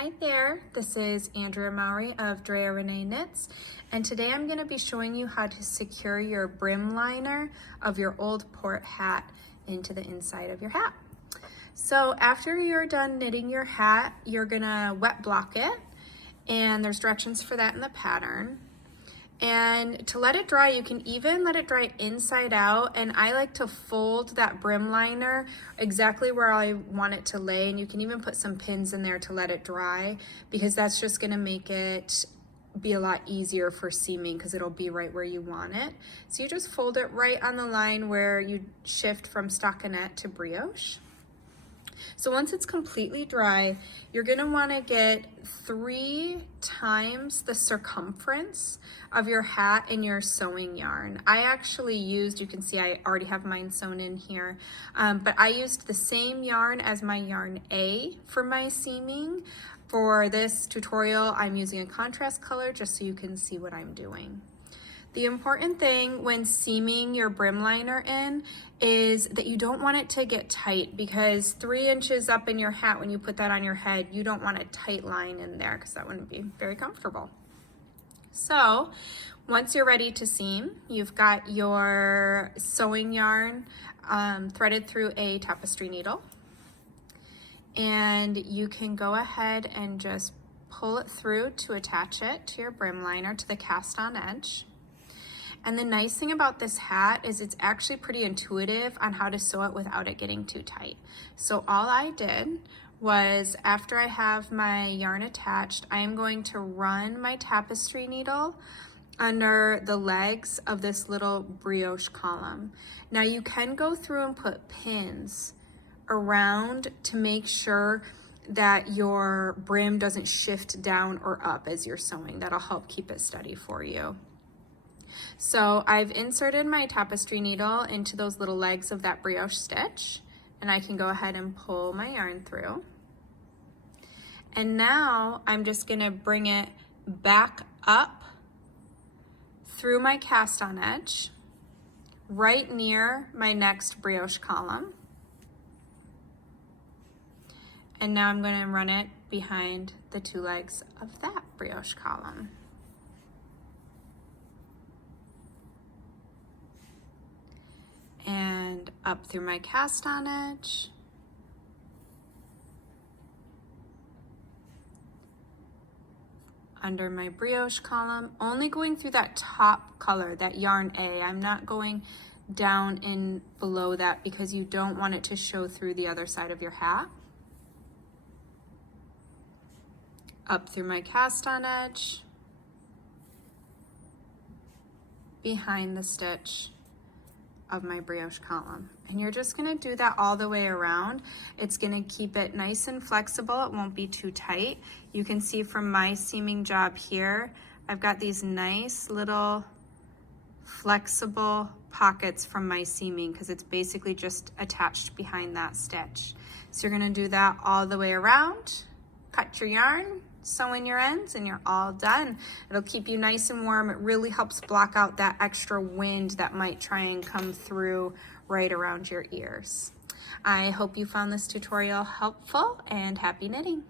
Hi there, this is Andrea Mowry of Drea Renee Knits, and today I'm going to be showing you how to secure your brim liner of your old port hat into the inside of your hat. So after you're done knitting your hat, you're going to wet block it, and there's directions for that in the pattern. And to let it dry, you can even let it dry inside out, and I like to fold that brim liner exactly where I want it to lay, and you can even put some pins in there to let it dry, because that's just going to make it be a lot easier for seaming because it'll be right where you want it. So you just fold it right on the line where you shift from stockinette to brioche. So once it's completely dry, you're going to want to get 3 times the circumference of your hat in your sewing yarn. I actually used, you can see I already have mine sewn in here, but I used the same yarn as my yarn A for my seaming. For this tutorial, I'm using a contrast color just so you can see what I'm doing. The important thing when seaming your brim liner in is that you don't want it to get tight, because 3 inches up in your hat, when you put that on your head, you don't want a tight line in there because that wouldn't be very comfortable. So once you're ready to seam, you've got your sewing yarn threaded through a tapestry needle, and you can go ahead and just pull it through to attach it to your brim liner to the cast on edge. And the nice thing about this hat is it's actually pretty intuitive on how to sew it without it getting too tight. So all I did was, after I have my yarn attached, I am going to run my tapestry needle under the legs of this little brioche column. Now you can go through and put pins around to make sure that your brim doesn't shift down or up as you're sewing. That'll help keep it steady for you. So I've inserted my tapestry needle into those little legs of that brioche stitch, and I can go ahead and pull my yarn through. And now I'm just going to bring it back up through my cast on edge, right near my next brioche column. And now I'm going to run it behind the 2 legs of that brioche column. And up through my cast on edge, under my brioche column, only going through that top color, that yarn A. I'm not going down in below that because you don't want it to show through the other side of your hat. Up through my cast on edge, behind the stitch of my brioche column. And you're just going to do that all the way around. It's going to keep it nice and flexible. It won't be too tight. You can see from my seaming job here, I've got these nice little flexible pockets from my seaming because it's basically just attached behind that stitch. So you're going to do that all the way around, cut your yarn, sew in your ends, and you're all done. It'll keep you nice and warm. It really helps block out that extra wind that might try and come through right around your ears. I hope you found this tutorial helpful, and happy knitting.